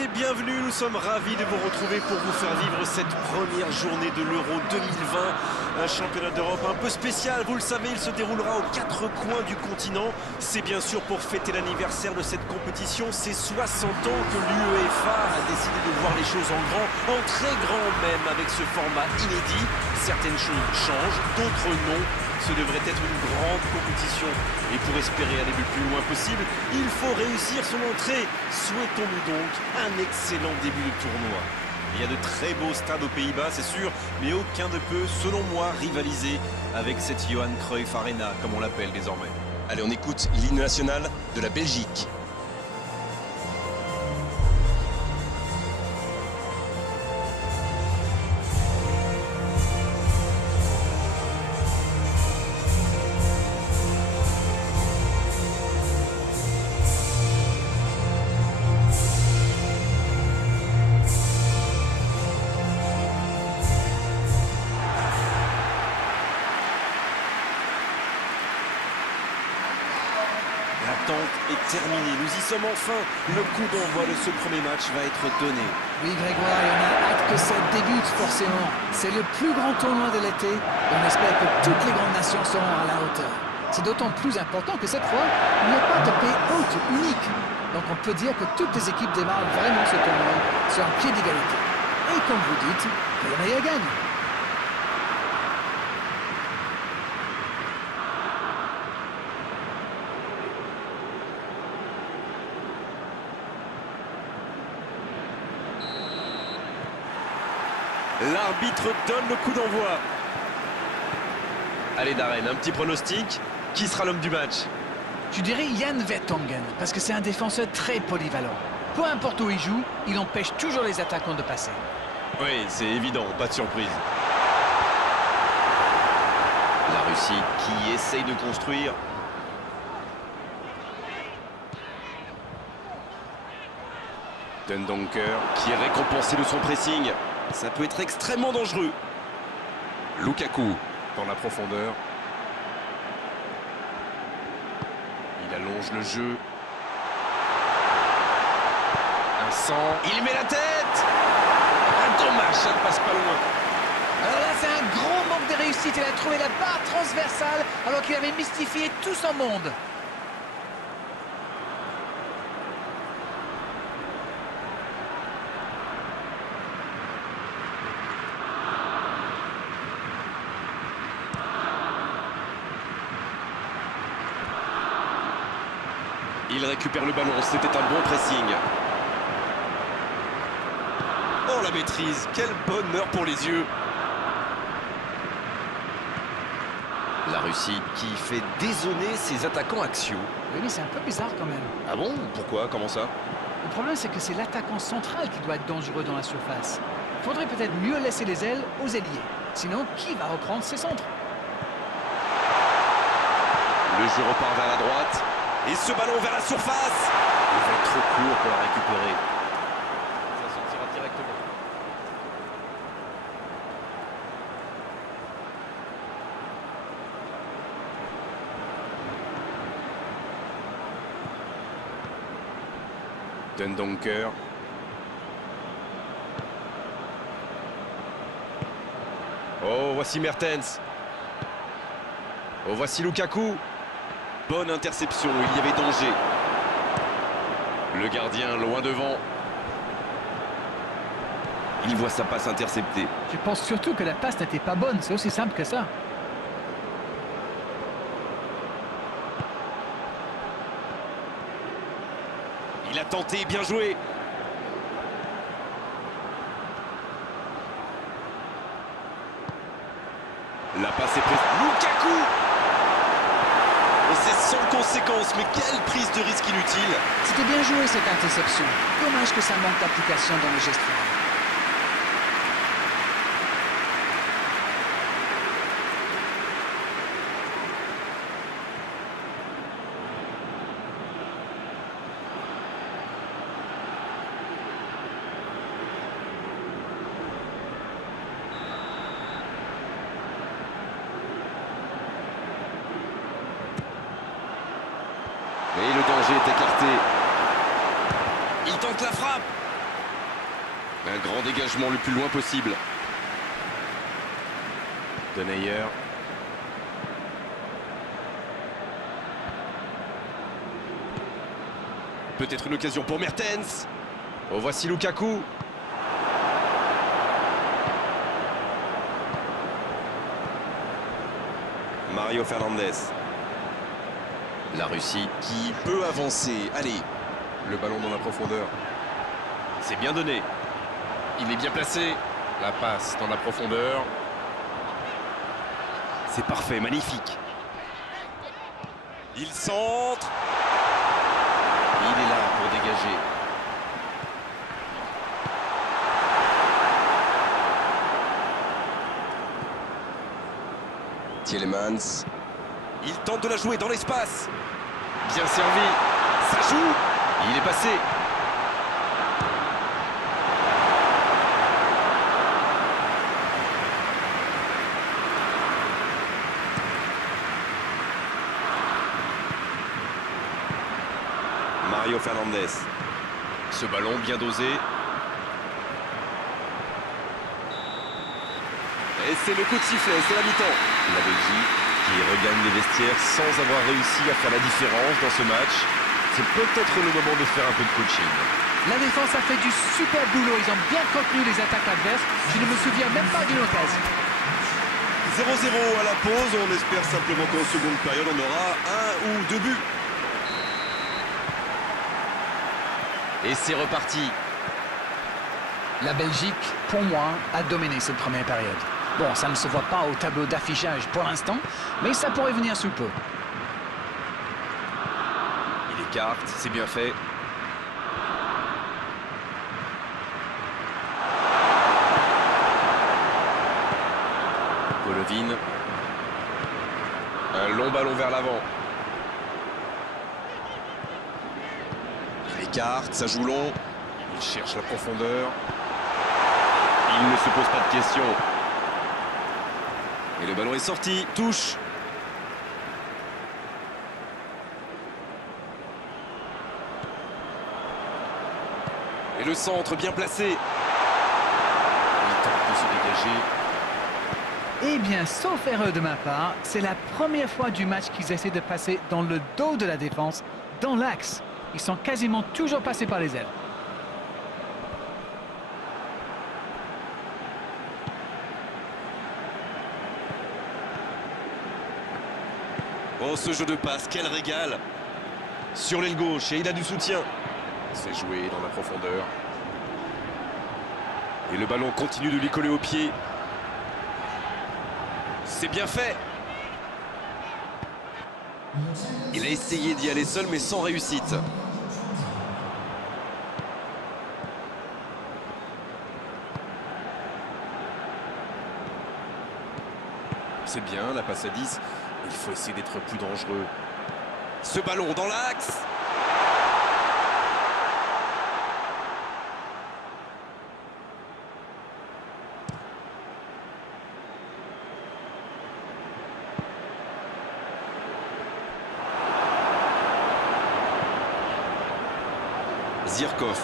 Et bienvenue, nous sommes ravis de vous retrouver pour vous faire vivre cette première journée de l'Euro 2020. Un championnat d'Europe un peu spécial, vous le savez, il se déroulera aux quatre coins du continent. C'est bien sûr pour fêter l'anniversaire de cette compétition, c'est 60 ans que l'UEFA a décidé de voir les choses en grand, en très grand même, avec ce format inédit. Certaines choses changent, d'autres non. Ce devrait être une grande compétition et pour espérer aller le plus loin possible, il faut réussir son entrée. Souhaitons-nous donc un excellent début de tournoi. Il y a de très beaux stades aux Pays-Bas, c'est sûr, mais aucun ne peut, selon moi, rivaliser avec cette Johan Cruyff Arena, comme on l'appelle désormais. Allez, on écoute l'hymne national de la Belgique. L'attente est terminée, nous y sommes enfin. Le coup d'envoi de ce premier match va être donné. Oui Grégoire, et on a hâte que ça débute forcément. C'est le plus grand tournoi de l'été et on espère que toutes les grandes nations seront à la hauteur. C'est d'autant plus important que cette fois, il n'y a pas de pays haute unique. Donc on peut dire que toutes les équipes démarrent vraiment ce tournoi sur un pied d'égalité. Et comme vous dites, le meilleur gagne. L'arbitre donne le coup d'envoi. Allez Darren, un petit pronostic. Qui sera l'homme du match? Je dirais Jan Vertonghen, parce que c'est un défenseur très polyvalent. Peu importe où il joue, il empêche toujours les attaquants de passer. Oui, c'est évident, pas de surprise. La Russie qui essaye de construire. Dendoncker qui est récompensé de son pressing. Ça peut être extrêmement dangereux. Lukaku dans la profondeur. Il allonge le jeu. Un centre. Il met la tête. Un dommage, ça ne passe pas loin. Alors là, c'est un gros manque de réussite. Il a trouvé la barre transversale alors qu'il avait mystifié tout son monde. Il récupère le ballon, c'était un bon pressing. Oh la maîtrise, quel bonheur pour les yeux. La Russie qui fait dézonner ses attaquants axiaux. Oui, mais c'est un peu bizarre quand même. Ah bon? Pourquoi? Comment ça? Le problème, c'est que c'est l'attaquant central qui doit être dangereux dans la surface. Il faudrait peut-être mieux laisser les ailes aux ailiers. Sinon, qui va reprendre ses centres? Le jeu repart vers la droite. Et ce ballon vers la surface. Il va être trop court pour la récupérer. Ça sortira directement. Dendoncker. Oh, voici Mertens. Oh, voici Lukaku. Bonne interception, il y avait danger. Le gardien loin devant. Il voit sa passe interceptée. Je pense surtout que la passe n'était pas bonne. C'est aussi simple que ça. Il a tenté, bien joué. La passe est prise. Lukaku! C'est sans conséquence, mais quelle prise de risque inutile. C'était bien joué cette interception. Dommage que ça manque d'application dans le geste final. Et le danger est écarté. Il tente la frappe. Un grand dégagement le plus loin possible. De Meyer. Peut-être une occasion pour Mertens. Oh, voici Lukaku. Mario Fernandez. La Russie qui peut avancer. Allez, le ballon dans la profondeur. C'est bien donné. Il est bien placé. La passe dans la profondeur. C'est parfait, magnifique. Il centre. Il est là pour dégager. Tielemans. Il tente de la jouer dans l'espace. Bien servi. Ça joue. Il est passé. Mario Fernandez. Ce ballon bien dosé. Et c'est le coup de sifflet, c'est la mi-temps. La Belgique qui regagne les vestiaires sans avoir réussi à faire la différence dans ce match. C'est peut-être le moment de faire un peu de coaching. La défense a fait du super boulot. Ils ont bien contenu les attaques adverses. Je ne me souviens même pas d'une occasion. 0-0 à la pause. On espère simplement qu'en seconde période, on aura un ou deux buts. Et c'est reparti. La Belgique, pour moi, a dominé cette première période. Bon, ça ne se voit pas au tableau d'affichage pour l'instant, mais ça pourrait venir sous peu. Il écarte, c'est bien fait. Golovin. Un long ballon vers l'avant. Il écarte, ça joue long. Il cherche la profondeur. Il ne se pose pas de questions. Et le ballon est sorti, touche. Et le centre bien placé. Il tente de se dégager. Eh bien, sauf erreur de ma part, c'est la première fois du match qu'ils essaient de passer dans le dos de la défense, dans l'axe. Ils sont quasiment toujours passés par les ailes. Oh, ce jeu de passe, quel régal! Sur l'aile gauche, et il a du soutien. C'est joué dans la profondeur. Et le ballon continue de lui coller au pied. C'est bien fait! Il a essayé d'y aller seul, mais sans réussite. C'est bien, la passe à 10. Il faut essayer d'être plus dangereux. Ce ballon dans l'axe. Zirkov.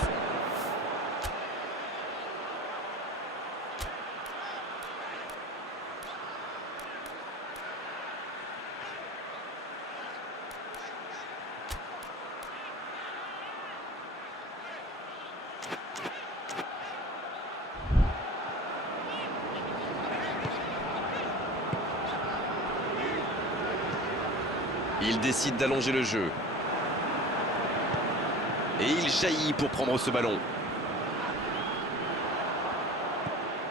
Il décide d'allonger le jeu. Et il jaillit pour prendre ce ballon.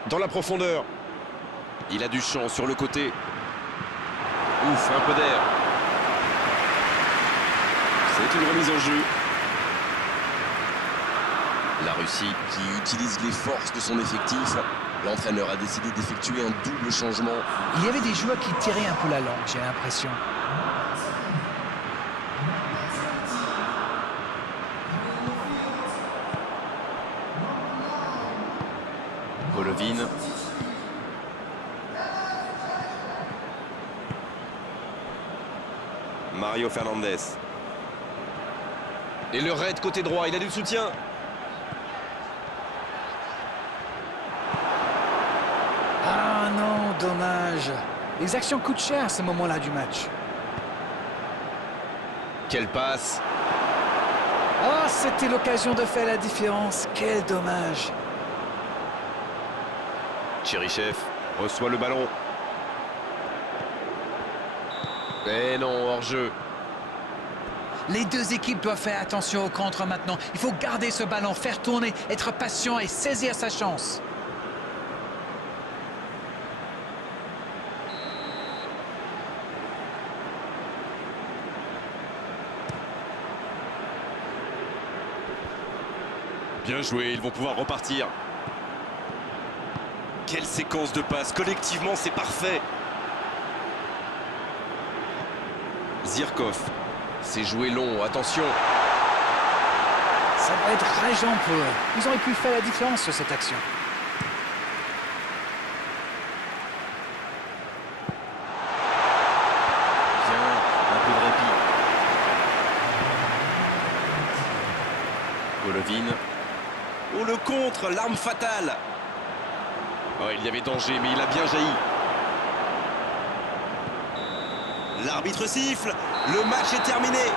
Dans la profondeur. Il a du champ sur le côté. Ouf, un peu d'air. C'est une remise en jeu. La Russie qui utilise les forces de son effectif. L'entraîneur a décidé d'effectuer un double changement. Il y avait des joueurs qui tiraient un peu la langue, j'ai l'impression. Golovin. Mario Fernandez. Et le raid côté droit, il a du soutien. dommage. Les actions coûtent cher à ce moment-là du match. Quelle passe! Ah, c'était l'occasion de faire la différence. Quel dommage. Chérichev reçoit le ballon. Mais non, hors-jeu. Les deux équipes doivent faire attention au contre maintenant. Il faut garder ce ballon, faire tourner, être patient et saisir sa chance. Bien joué, ils vont pouvoir repartir. Quelle séquence de passes, collectivement c'est parfait. Zirkov, c'est joué long, attention. Ça va être rageant pour eux. Ils auraient pu faire la différence sur cette action. Bien, un peu de répit. Golovin. Oh le contre, l'arme fatale. Oh, il y avait danger, mais il a bien jailli. L'arbitre siffle, le match est terminé.